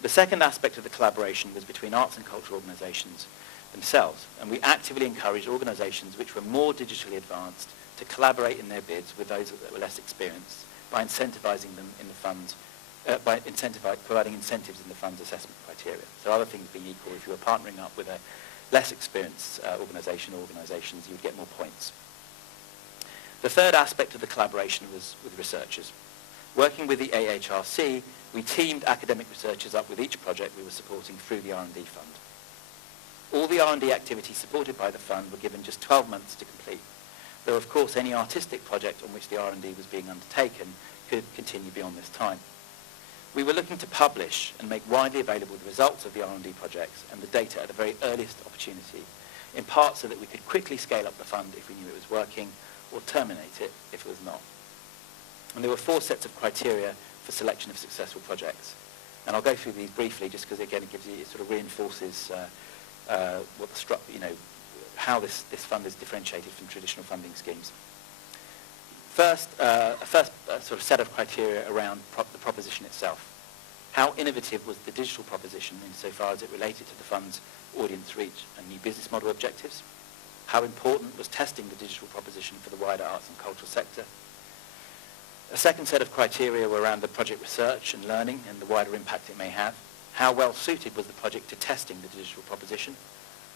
The second aspect of the collaboration was between arts and cultural organisations themselves, and we actively encouraged organisations which were more digitally advanced to collaborate in their bids with those that were less experienced by incentivising them in the funds, providing incentives in the fund's assessment criteria. So other things being equal, if you were partnering up with a less experienced organisation or organisations, you would get more points. The third aspect of the collaboration was with researchers. Working with the AHRC, we teamed academic researchers up with each project we were supporting through the R&D fund. All the R&D activities supported by the fund were given just 12 months to complete, though of course any artistic project on which the R&D was being undertaken could continue beyond this time. We were looking to publish and make widely available the results of the R&D projects and the data at the very earliest opportunity, in part so that we could quickly scale up the fund if we knew it was working, or terminate it if it was not. And there were 4 sets of criteria for selection of successful projects. And I'll go through these briefly just because again it sort of reinforces how this fund is differentiated from traditional funding schemes. First, sort of set of criteria around the proposition itself. How innovative was the digital proposition insofar as it related to the fund's audience reach and new business model objectives? How important was testing the digital proposition for the wider arts and cultural sector? A second set of criteria were around the project research and learning and the wider impact it may have. How well suited was the project to testing the digital proposition?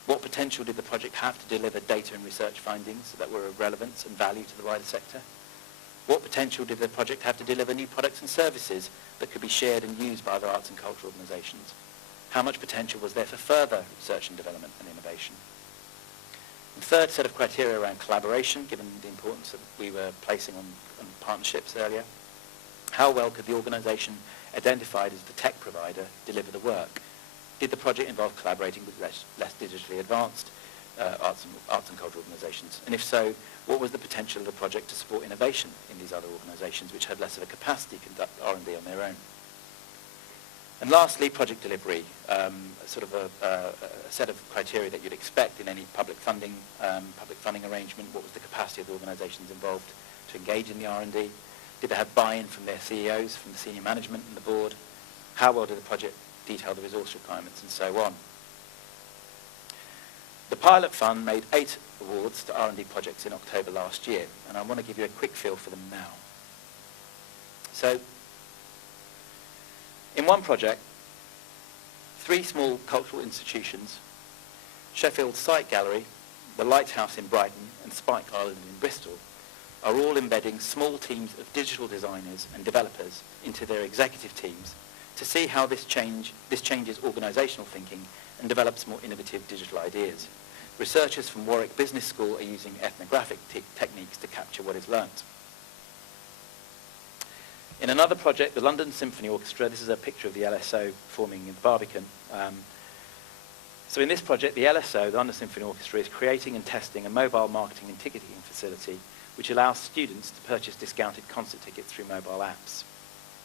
What potential did the project have to deliver data and research findings that were of relevance and value to the wider sector? What potential did the project have to deliver new products and services that could be shared and used by other arts and cultural organisations? How much potential was there for further research and development and innovation? The third set of criteria around collaboration, given the importance that we were placing on partnerships earlier. How well could the organisation identified as the tech provider deliver the work? Did the project involve collaborating with less digitally advanced arts and cultural organisations? And if so, what was the potential of the project to support innovation in these other organisations which had less of a capacity to conduct R&D on their own? And lastly, project delivery, sort of a set of criteria that you'd expect in any public funding arrangement. What was the capacity of the organisations involved to engage in the R&D? Did they have buy-in from their CEOs, from the senior management and the board? How well did the project detail the resource requirements, and so on? The pilot fund made 8 awards to R&D projects in October last year, and I want to give you a quick feel for them now. So, in one project, 3 small cultural institutions, Sheffield's Sight Gallery, the Lighthouse in Brighton, and Spike Island in Bristol, are all embedding small teams of digital designers and developers into their executive teams to see how this changes organisational thinking and develops more innovative digital ideas. Researchers from Warwick Business School are using ethnographic techniques to capture what is learnt. In another project, the London Symphony Orchestra, this is a picture of the LSO performing in the Barbican. So in this project, the LSO, the London Symphony Orchestra, is creating and testing a mobile marketing and ticketing facility which allows students to purchase discounted concert tickets through mobile apps.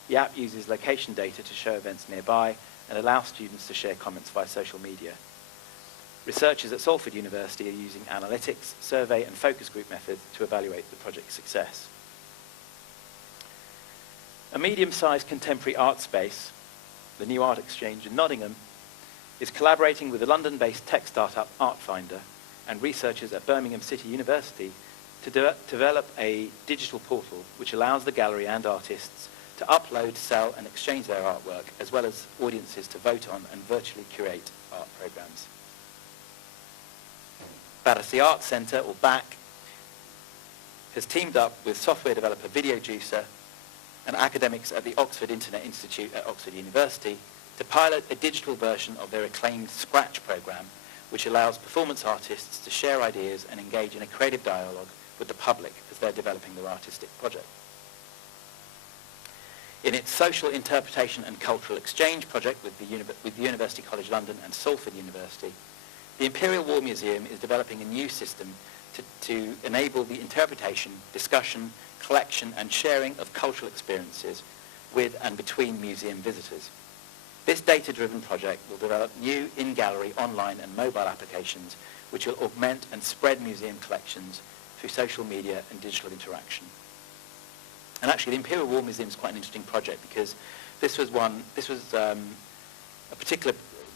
The app uses location data to show events nearby and allows students to share comments via social media. Researchers at Salford University are using analytics, survey and focus group methods to evaluate the project's success. A medium-sized contemporary art space, the New Art Exchange in Nottingham, is collaborating with the London-based tech startup Artfinder and researchers at Birmingham City University to develop a digital portal which allows the gallery and artists to upload, sell and exchange their artwork, as well as audiences to vote on and virtually curate art programmes. Battersea Art Centre, or BAC, has teamed up with software developer Videojuicer and academics at the Oxford Internet Institute at Oxford University to pilot a digital version of their acclaimed Scratch programme, which allows performance artists to share ideas and engage in a creative dialogue with the public as they're developing their artistic project. In its social interpretation and cultural exchange project with the University College London and Salford University, the Imperial War Museum is developing a new system to enable the interpretation, discussion, collection and sharing of cultural experiences with and between museum visitors. This data-driven project will develop new in-gallery, online and mobile applications which will augment and spread museum collections through social media and digital interaction. And actually the Imperial War Museum is quite an interesting project because this was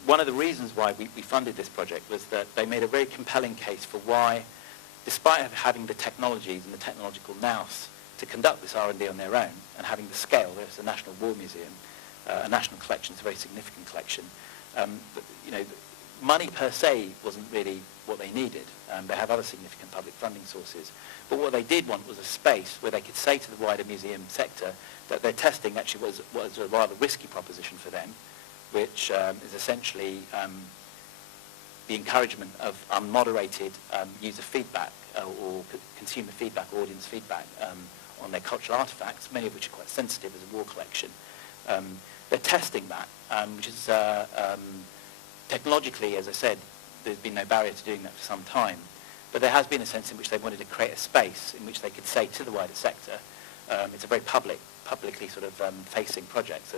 one of the reasons why we funded this project was that they made a very compelling case for why, despite having the technologies and the technological nous to conduct this R&D on their own, and having the scale, there's the National War Museum, a national collection, it's a very significant collection, but, money per se wasn't really what they needed. They have other significant public funding sources. But what they did want was a space where they could say to the wider museum sector that their testing actually was a rather risky proposition for them, which is essentially the encouragement of unmoderated user feedback or consumer feedback, audience feedback on their cultural artifacts, many of which are quite sensitive as a war collection. They're testing that, which is technologically, as I said, there's been no barrier to doing that for some time. But there has been a sense in which they wanted to create a space in which they could say to the wider sector, it's a very publicly sort of facing project. So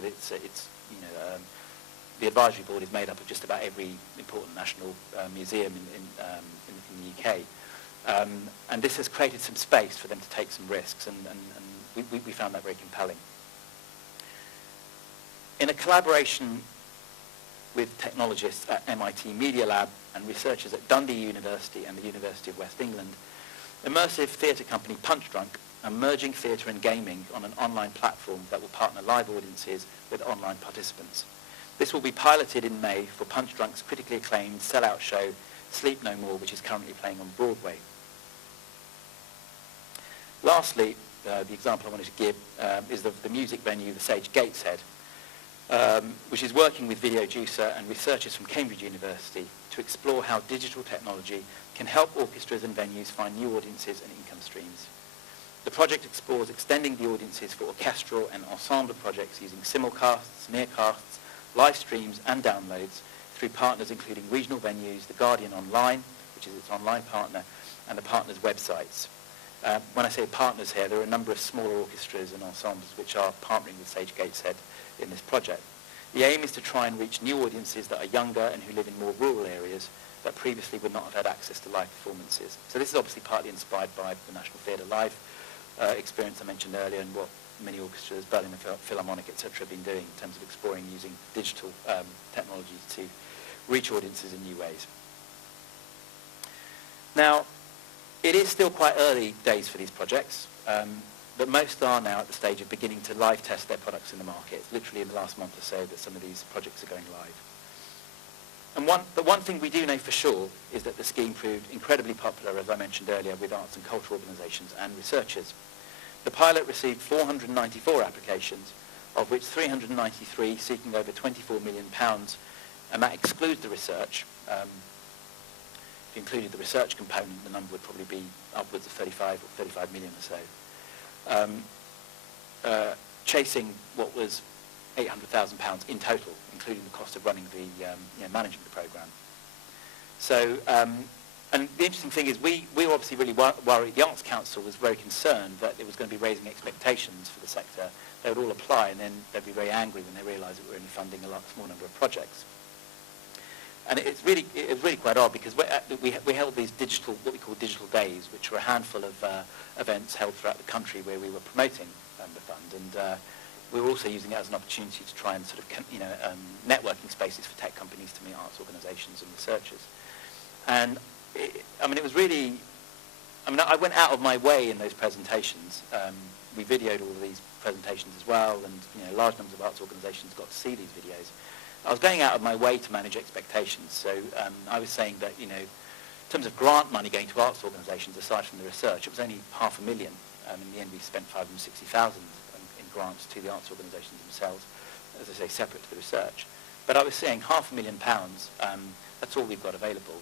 the advisory board is made up of just about every important national museum in the UK. And this has created some space for them to take some risks, and we found that very compelling. In a collaboration with technologists at MIT Media Lab and researchers at Dundee University and the University of West England, immersive theatre company Punchdrunk are merging theatre and gaming on an online platform that will partner live audiences with online participants. This will be piloted in May for Punchdrunk's critically acclaimed sellout show Sleep No More, which is currently playing on Broadway. Lastly, the example I wanted to give is the music venue, the Sage Gateshead, which is working with video juicer and researchers from Cambridge University to explore how digital technology can help orchestras and venues find new audiences and income streams. The project explores extending the audiences for orchestral and ensemble projects using simulcasts, nearcasts, live streams and downloads through partners including regional venues, The Guardian Online, which is its online partner, and the partners' websites. When I say partners here, there are a number of smaller orchestras and ensembles which are partnering with Sage Gateshead in this project. The aim is to try and reach new audiences that are younger and who live in more rural areas that previously would not have had access to live performances. So this is obviously partly inspired by the National Theatre Live experience I mentioned earlier, and what many orchestras, Berlin Philharmonic, etc., have been doing in terms of exploring using digital technologies to reach audiences in new ways. Now, it is still quite early days for these projects, but most are now at the stage of beginning to live test their products in the market. It's literally in the last month or so that some of these projects are going live. And one thing we do know for sure is that the scheme proved incredibly popular, as I mentioned earlier, with arts and cultural organisations and researchers. The pilot received 494 applications, of which 393 seeking over £24 million, and that excludes the research. If you included the research component, the number would probably be upwards of 35 million or so. Chasing what was £800,000 in total, including the cost of running the managing the programme. So, and the interesting thing is we were obviously really worried. The Arts Council was very concerned that it was going to be raising expectations for the sector. They would all apply, and then they'd be very angry when they realised that we were only funding a small number of projects. And it was really quite odd, because we held these what we call digital days, which were a handful of events held throughout the country where we were promoting the fund, and we were also using it as an opportunity to try and sort of networking spaces for tech companies to meet arts organisations and researchers. And it was really, I went out of my way in those presentations. We videoed all of these presentations as well, and large numbers of arts organisations got to see these videos. I was going out of my way to manage expectations. So I was saying that, in terms of grant money going to arts organisations, aside from the research, it was only $500,000. In the end, we spent $560,000 in grants to the arts organisations themselves, as I say, separate to the research. But I was saying £500,000, that's all we've got available.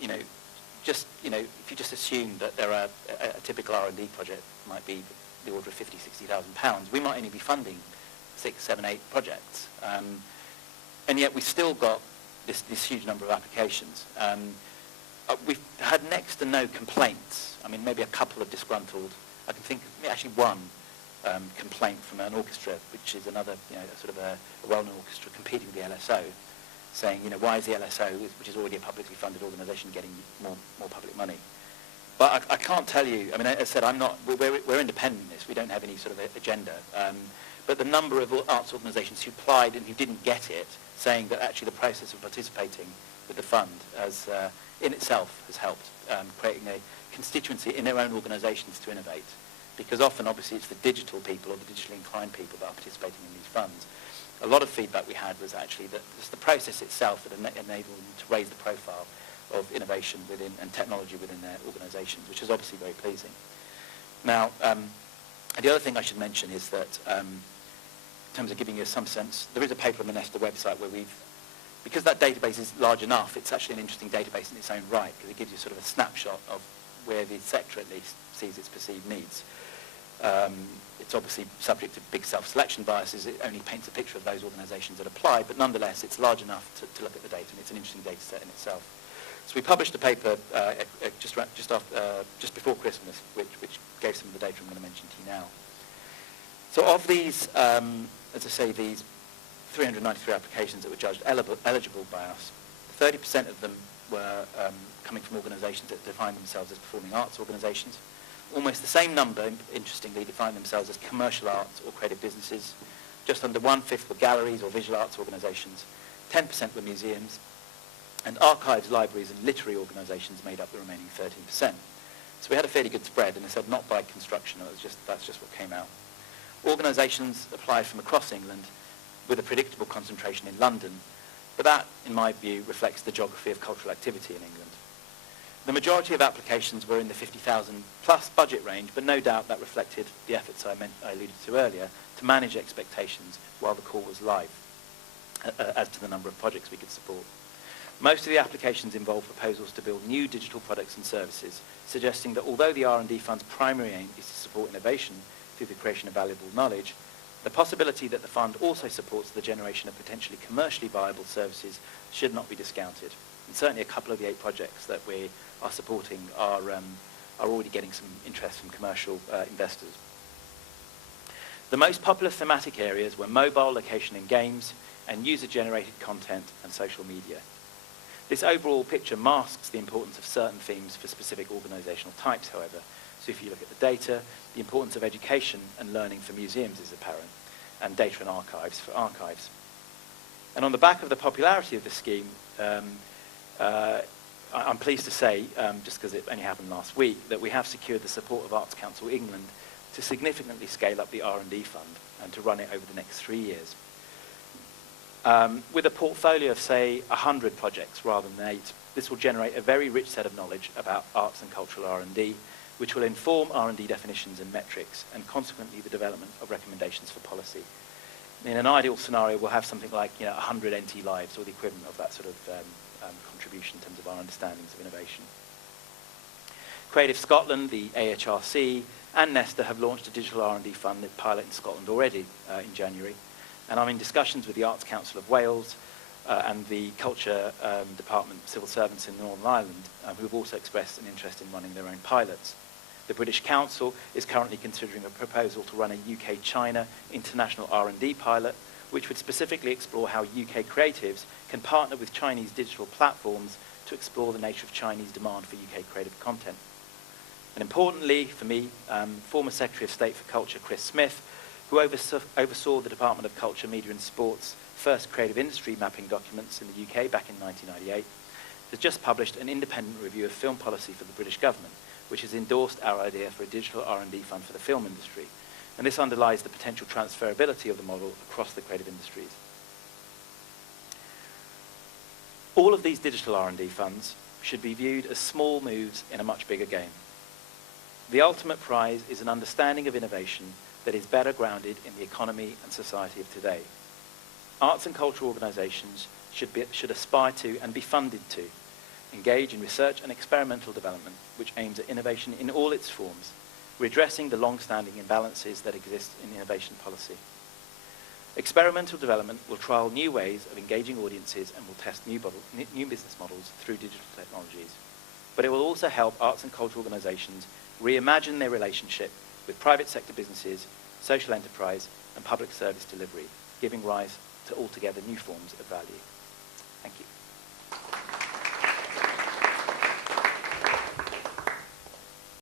If you just assume that there are a typical R&D project might be the order of £50,000-60,000, we might only be funding 6, 7, 8 projects. And yet we still got this huge number of applications. We've had next to no complaints. Maybe a couple of disgruntled. I can think of actually one complaint from an orchestra, which is another, sort of a well-known orchestra competing with the LSO, saying, why is the LSO, which is already a publicly funded organisation, getting more public money? But I can't tell you. As I said, we're independent in this. We don't have any sort of agenda. but the number of arts organisations who applied and who didn't get it, saying that actually the process of participating with the fund has, in itself has helped creating a constituency in their own organisations to innovate. Because often, obviously, it's the digital people or the digitally inclined people that are participating in these funds. A lot of feedback we had was actually that it's the process itself that enabled them to raise the profile of innovation within and technology within their organisations, which is obviously very pleasing. Now, the other thing I should mention is that in terms of giving you some sense, there is a paper on the NESTA website where because that database is large enough, it's actually an interesting database in its own right, because it gives you sort of a snapshot of where the sector at least sees its perceived needs. It's obviously subject to big self-selection biases. It only paints a picture of those organisations that apply, but nonetheless, it's large enough to look at the data, and it's an interesting data set in itself. So we published a paper just before Christmas, which gave some of the data I'm going to mention to you now. So of these, as I say, these 393 applications that were judged eligible by us, 30% of them were coming from organisations that define themselves as performing arts organisations. Almost the same number, interestingly, define themselves as commercial arts or creative businesses. Just under 1/5 were galleries or visual arts organisations. 10% were museums. And archives, libraries and literary organisations made up the remaining 13%. So we had a fairly good spread, and I said not by construction, that's just what came out. Organisations applied from across England with a predictable concentration in London, but that, in my view, reflects the geography of cultural activity in England. The majority of applications were in the 50,000 plus budget range, but no doubt that reflected the efforts I alluded to earlier to manage expectations while the call was live as to the number of projects we could support. Most of the applications involved proposals to build new digital products and services, suggesting that although the R&D Fund's primary aim is to support innovation through the creation of valuable knowledge, the possibility that the fund also supports the generation of potentially commercially viable services should not be discounted. And certainly a couple of the 8 projects that we are supporting are already getting some interest from commercial investors. The most popular thematic areas were mobile, location and games, and user-generated content and social media. This overall picture masks the importance of certain themes for specific organisational types, however. So if you look at the data, the importance of education and learning for museums is apparent, and data and archives for archives. And on the back of the popularity of the scheme, I'm pleased to say, just because it only happened last week, that we have secured the support of Arts Council England to significantly scale up the R&D fund and to run it over the next 3 years. With a portfolio of, say, 100 projects rather than 8, this will generate a very rich set of knowledge about arts and cultural R&D, which will inform R&D definitions and metrics, and consequently the development of recommendations for policy. In an ideal scenario, we'll have something like 100 NT lives, or the equivalent of that sort of contribution in terms of our understandings of innovation. Creative Scotland, the AHRC, and NESTA have launched a digital R&D fund pilot in Scotland already in January, and I'm in discussions with the Arts Council of Wales and the Culture Department civil servants in Northern Ireland, who have also expressed an interest in running their own pilots. The British Council is currently considering a proposal to run a UK-China international R&D pilot, which would specifically explore how UK creatives can partner with Chinese digital platforms to explore the nature of Chinese demand for UK creative content. And importantly, for me, former Secretary of State for Culture, Chris Smith, who oversaw the Department of Culture, Media and Sport's first creative industry mapping documents in the UK back in 1998, has just published an independent review of film policy for the British government, which has endorsed our idea for a digital R&D fund for the film industry. And this underlies the potential transferability of the model across the creative industries. All of these digital R&D funds should be viewed as small moves in a much bigger game. The ultimate prize is an understanding of innovation that is better grounded in the economy and society of today. Arts and cultural organisations should aspire to and be funded to engage in research and experimental development which aims at innovation in all its forms, redressing the long-standing imbalances that exist in innovation policy. Experimental development will trial new ways of engaging audiences and will test new business models through digital technologies. But it will also help arts and cultural organisations reimagine their relationship with private sector businesses, social enterprise and public service delivery, giving rise to altogether new forms of value. Thank you.